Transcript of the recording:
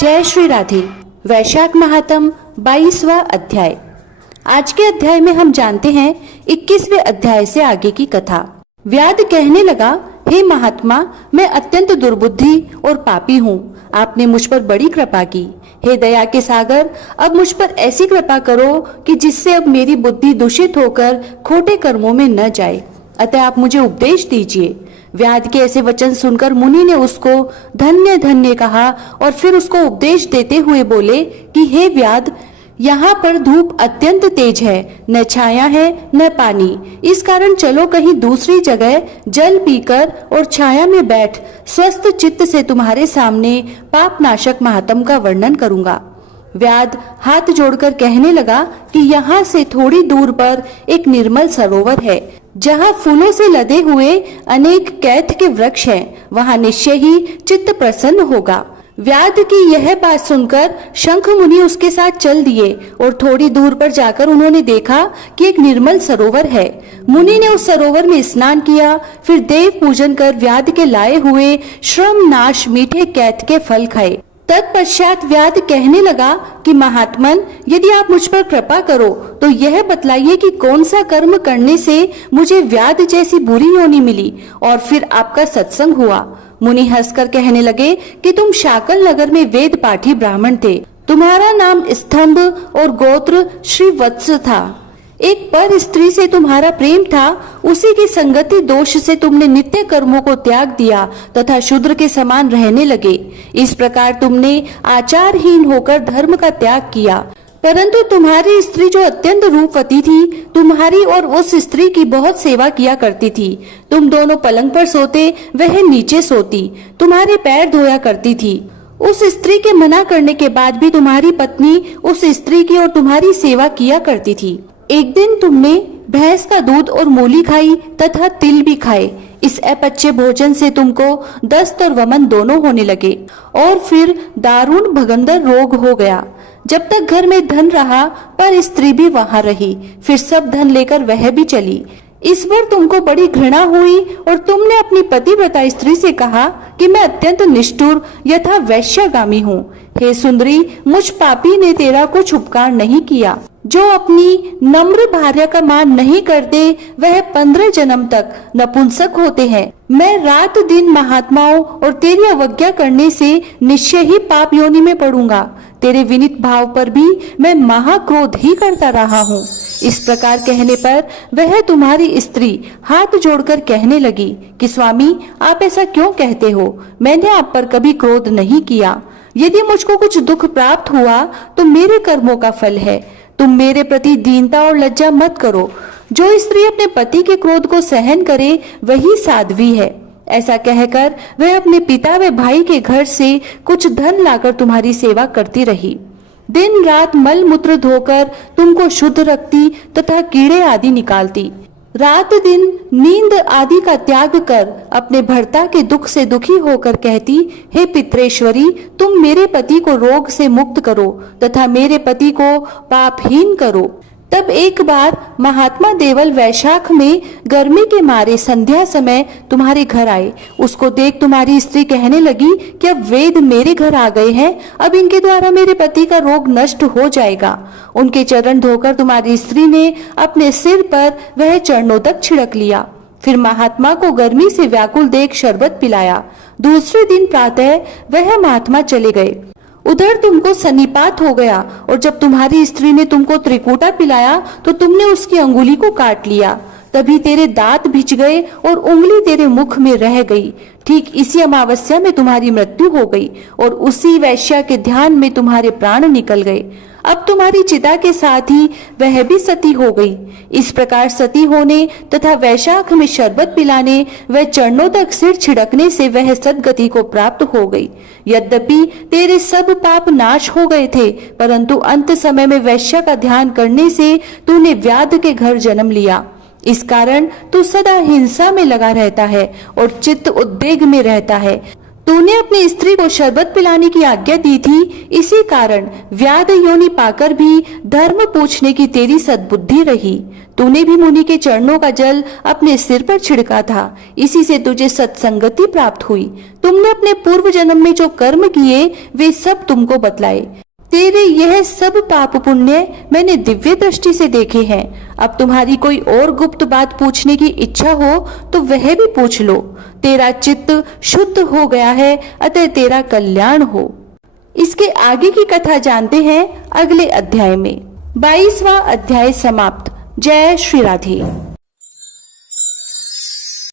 जय श्री राधे। वैशाख महात्म 22वां अध्याय। आज के अध्याय में हम जानते हैं 21वें अध्याय से आगे की कथा। व्याध कहने लगा, हे महात्मा, मैं अत्यंत दुर्बुद्धि और पापी हूँ। आपने मुझ पर बड़ी कृपा की। हे दया के सागर, अब मुझ पर ऐसी कृपा करो कि जिससे अब मेरी बुद्धि दूषित होकर खोटे कर्मों में न जाए। अतः आप मुझे उपदेश दीजिए। व्याध के ऐसे वचन सुनकर मुनि ने उसको धन्य धन्य कहा और फिर उसको उपदेश देते हुए बोले कि हे व्याध, यहाँ पर धूप अत्यंत तेज है, न छाया है न पानी। इस कारण चलो कहीं दूसरी जगह जल पीकर और छाया में बैठ स्वस्थ चित्त से तुम्हारे सामने पाप नाशक महात्म का वर्णन करूंगा। व्याध हाथ जोड़कर कहने लगा कि यहाँ से थोड़ी दूर पर एक निर्मल सरोवर है, जहाँ फूलों से लदे हुए अनेक कैथ के वृक्ष हैं। वहाँ निश्चय ही चित्त प्रसन्न होगा। व्याध की यह बात सुनकर शंख मुनि उसके साथ चल दिए और थोड़ी दूर पर जाकर उन्होंने देखा कि एक निर्मल सरोवर है। मुनि ने उस सरोवर में स्नान किया, फिर देव पूजन कर व्याध के लाए हुए श्रम नाश मीठे कैथ के फल खाए। तत्पश्चात व्याध कहने लगा कि महात्मन, यदि आप मुझ पर कृपा करो तो यह बतलाइए कि कौन सा कर्म करने से मुझे व्याध जैसी बुरी योनि मिली और फिर आपका सत्संग हुआ। मुनि हंसकर कहने लगे कि तुम शाकल नगर में वेद पाठी ब्राह्मण थे। तुम्हारा नाम स्तंभ और गोत्र श्रीवत्स था। एक पर स्त्री से तुम्हारा प्रेम था, उसी की संगति दोष से तुमने नित्य कर्मों को त्याग दिया तथा शूद्र के समान रहने लगे। इस प्रकार तुमने आचारहीन होकर धर्म का त्याग किया। परंतु तुम्हारी स्त्री जो अत्यंत रूपवती थी, तुम्हारी और उस स्त्री की बहुत सेवा किया करती थी। तुम दोनों पलंग पर सोते, वह नीचे सोती, तुम्हारे पैर धोया करती थी। उस स्त्री के मना करने के बाद भी तुम्हारी पत्नी उस स्त्री की और तुम्हारी सेवा किया करती थी। एक दिन तुमने भैंस का दूध और मूली खाई तथा तिल भी खाए। इस अपचे भोजन से तुमको दस्त और वमन दोनों होने लगे और फिर दारुण भगंदर रोग हो गया। जब तक घर में धन रहा पर स्त्री भी वहां रही, फिर सब धन लेकर वह भी चली। इस बार तुमको बड़ी घृणा हुई और तुमने अपनी पतिव्रता स्त्री से कहा कि मैं अत्यंत निष्ठुर यथा वैश्यगामी हूँ। हे सुंदरी, मुझ पापी ने तेरा कुछ उपकार नहीं किया। जो अपनी नम्र भार्या का मान नहीं करते वह 15 जन्म तक नपुंसक होते हैं। मैं रात दिन महात्माओं और तेरी अवज्ञा करने से निश्चय ही पाप योनि में पड़ूंगा। तेरे विनीत भाव पर भी मैं महाक्रोध ही करता रहा हूँ। इस प्रकार कहने पर वह तुम्हारी स्त्री हाथ जोड़कर कहने लगी कि स्वामी, आप ऐसा क्यों कहते हो? मैंने आप पर कभी क्रोध नहीं किया। यदि मुझको कुछ दुख प्राप्त हुआ तो मेरे कर्मों का फल है। तुम मेरे प्रति दीनता और लज्जा मत करो। जो स्त्री अपने पति के क्रोध को सहन करे वही साध्वी है। ऐसा कहकर वह अपने पिता व भाई के घर से कुछ धन लाकर तुम्हारी सेवा करती रही। दिन रात मल मूत्र धोकर तुमको शुद्ध रखती तथा कीड़े आदि निकालती। रात दिन नींद आदि का त्याग कर अपने भर्ता के दुख से दुखी होकर कहती, हे पितरेश्वरी, तुम मेरे पति को रोग से मुक्त करो तथा मेरे पति को पापहीन करो। तब एक बार महात्मा देवल वैशाख में गर्मी के मारे संध्या समय तुम्हारे घर आए। उसको देख तुम्हारी स्त्री कहने लगी कि अब वेद मेरे घर आ गए हैं, अब इनके द्वारा मेरे पति का रोग नष्ट हो जाएगा। उनके चरण धोकर तुम्हारी स्त्री ने अपने सिर पर वह चरणोदक छिड़क लिया। फिर महात्मा को गर्मी से व्याकुल देख शरबत पिलाया। दूसरे दिन प्रातः वह महात्मा चले गए। उधर तुमको सन्निपात हो गया और जब तुम्हारी स्त्री ने तुमको त्रिकूटा पिलाया तो तुमने उसकी अंगुली को काट लिया। तभी तेरे दांत भिज गए और उंगली तेरे मुख में रह गई। ठीक इसी अमावस्या में तुम्हारी मृत्यु हो गई और उसी वैश्या के ध्यान में तुम्हारे प्राण निकल गए। अब तुम्हारी चिता के साथ ही वह भी सती हो गई। इस प्रकार सती होने तथा वैशाख में शरबत पिलाने व चरणों तक सिर छिड़कने से वह सदगति को प्राप्त हो गई। यद्यपि तेरे सब पाप नाश हो गए थे, परंतु अंत समय में वैश्या का ध्यान करने से तूने व्याध के घर जन्म लिया। इस कारण तू सदा हिंसा में लगा रहता है और चित्त उद्वेग में रहता है। तूने अपनी स्त्री को शरबत पिलाने की आज्ञा दी थी, इसी कारण व्याध योनि पाकर भी धर्म पूछने की तेरी सद्बुद्धि रही। तूने भी मुनि के चरणों का जल अपने सिर पर छिड़का था, इसी से तुझे सत्संगति प्राप्त हुई। तू तुमने अपने पूर्व जन्म में जो कर्म किए वे सब तुमको बतलाए। तेरे यह सब पाप पुण्य मैंने दिव्य दृष्टि से देखे हैं। अब तुम्हारी कोई और गुप्त बात पूछने की इच्छा हो तो वह भी पूछ लो। तेरा चित्त शुद्ध हो गया है, अतः तेरा कल्याण हो। इसके आगे की कथा जानते हैं अगले अध्याय में। 22वां अध्याय समाप्त। जय श्री राधे।